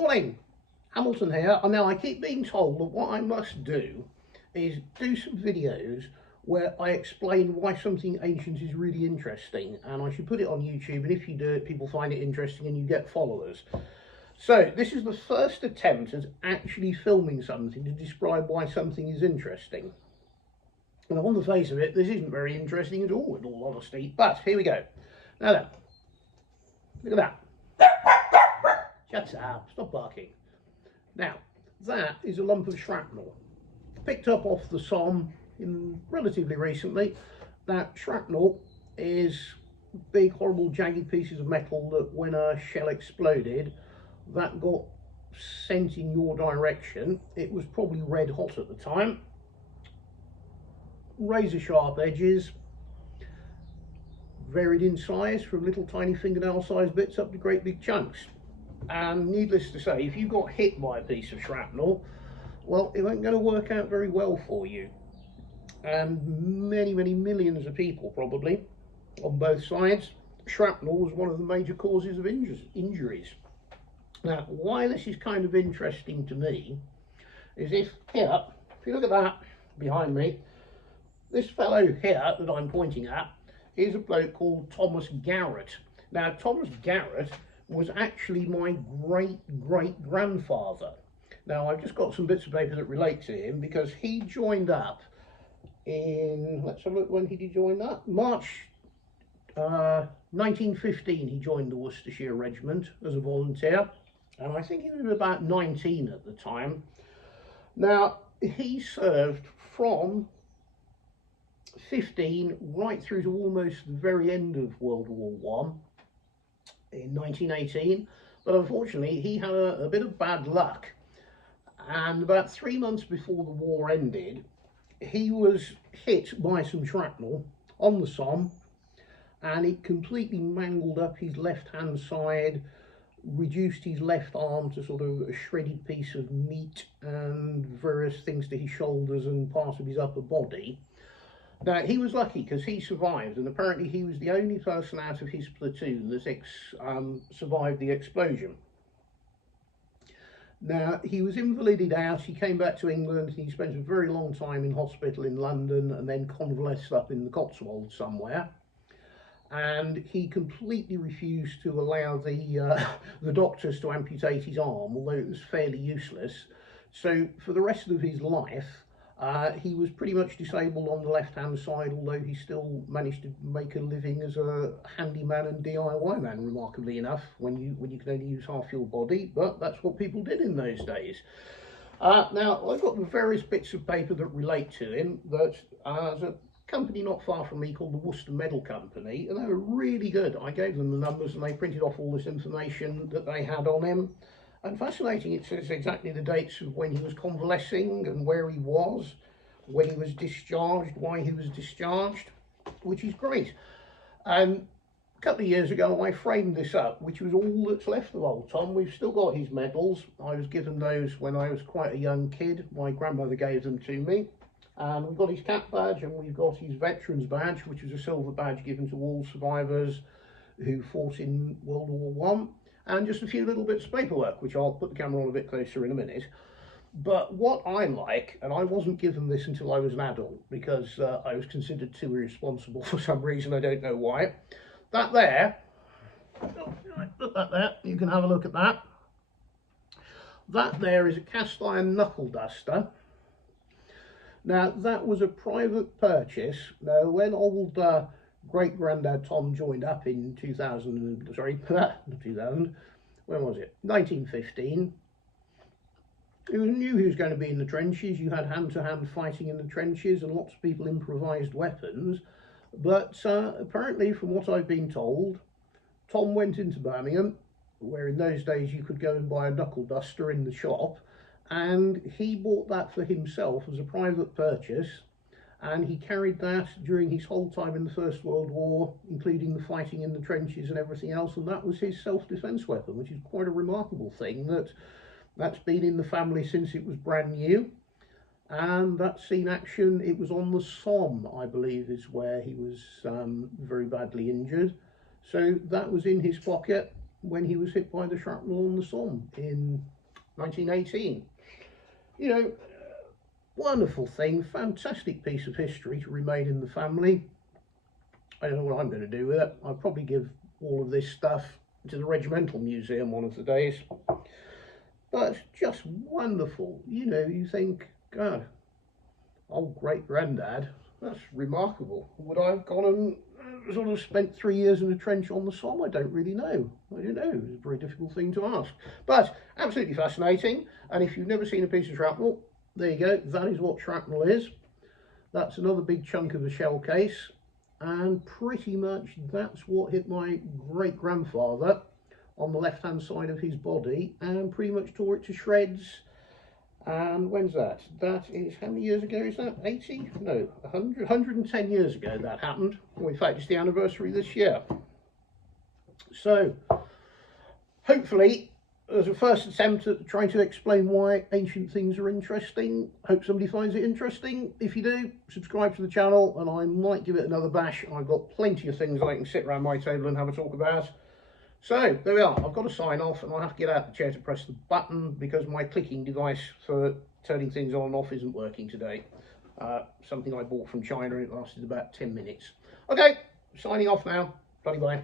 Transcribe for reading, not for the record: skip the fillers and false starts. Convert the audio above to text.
Morning, Hamilton here. And now I keep being told that what I must do is do some videos where I explain why something ancient is really interesting, and I should put it on YouTube, and if you do it, people find it interesting and you get followers. So this is the first attempt at actually filming something to describe why something is interesting. And on the face of it, this isn't very interesting at all, in all honesty, but here we go. Now then, look at that. Shut up, stop barking. Now, that is a lump of shrapnel, picked up off the Somme relatively recently. Now, shrapnel is big, horrible, jagged pieces of metal that when a shell exploded, that got sent in your direction. It was probably red hot at the time. Razor sharp edges, varied in size from little tiny fingernail sized bits up to great big chunks. And needless to say, if you got hit by a piece of shrapnel, well, it ain't going to work out very well for you. And many millions of people, probably on both sides, shrapnel was one of the major causes of injuries. Now, why this is kind of interesting to me is if you look at that behind me, this fellow here that I'm pointing at is a bloke called Thomas Garrett. Now, Thomas Garrett was actually my great-great-grandfather. Now, I've just got some bits of paper that relate to him because he joined up in, let's have a look, when did he join up? March 1915, he joined the Worcestershire Regiment as a volunteer, and I think he was about 19 at the time. Now, he served from 15 right through to almost the very end of World War I in 1918, but unfortunately he had a bit of bad luck, and about 3 months before the war ended, he was hit by some shrapnel on the Somme, and it completely mangled up his left hand side, reduced his left arm to sort of a shredded piece of meat, and various things to his shoulders and part of his upper body. Now, he was lucky because he survived, and apparently he was the only person out of his platoon that survived the explosion. Now, he was invalided out, he came back to England, he spent a very long time in hospital in London and then convalesced up in the Cotswolds somewhere. And he completely refused to allow the doctors to amputate his arm, although it was fairly useless. So for the rest of his life, he was pretty much disabled on the left-hand side, although he still managed to make a living as a handyman and DIY man, remarkably enough, when you can only use half your body, but that's what people did in those days. Now, I've got the various bits of paper that relate to him, that there's a company not far from me called the Worcester Medal Company, and they were really good. I gave them the numbers and they printed off all this information that they had on him. And fascinating, it says exactly the dates of when he was convalescing and where he was, when he was discharged, why he was discharged, which is great. And a couple of years ago, I framed this up, which was all that's left of old Tom. We've still got his medals. I was given those when I was quite a young kid. My grandmother gave them to me. And we've got his cap badge and we've got his veterans badge, which was a silver badge given to all survivors who fought in World War I. And just a few little bits of paperwork, which I'll put the camera on a bit closer in a minute. But what I like, and I wasn't given this until I was an adult, because I was considered too irresponsible for some reason, I don't know why. That there, put that there, you can have a look at that. That there is a cast iron knuckle duster. Now, that was a private purchase. Now, when old great-granddad Tom joined up in 1915, he knew he was going to be in the trenches. You had hand-to-hand fighting in the trenches and lots of people improvised weapons. But apparently, from what I've been told, Tom went into Birmingham, where in those days you could go and buy a knuckle duster in the shop, and he bought that for himself as a private purchase. And he carried that during his whole time in the First World War, including the fighting in the trenches and everything else, and that was his self-defense weapon, which is quite a remarkable thing. That's been in the family since it was brand new, and that's seen action. It was on the Somme, I believe, is where he was very badly injured. So that was in his pocket, when he was hit by the shrapnel on the Somme in 1918. You know, wonderful thing, fantastic piece of history to remain in the family. I don't know what I'm going to do with it. I'll probably give all of this stuff to the Regimental Museum one of the days. But just wonderful. You know, you think, God, old great granddad, that's remarkable. Would I have gone and sort of spent 3 years in a trench on the Somme? I don't really know. I don't know. It's a very difficult thing to ask. But absolutely fascinating. And if you've never seen a piece of shrapnel, there you go. That is what shrapnel is. That's another big chunk of a shell case. And pretty much that's what hit my great grandfather on the left hand side of his body and pretty much tore it to shreds. And when's that? That is, how many years ago is that? 80? No, 100, 110 years ago that happened. Well, in fact, it's the anniversary this year. So, hopefully, as a first attempt at trying to explain why ancient things are interesting, hope somebody finds it interesting. If you do, subscribe to the channel and I might give it another bash. I've got plenty of things I can sit around my table and have a talk about. So, there we are. I've got to sign off and I have to get out of the chair to press the button because my clicking device for turning things on and off isn't working today. Something I bought from China and it lasted about 10 minutes. Okay, signing off now. Bloody bye.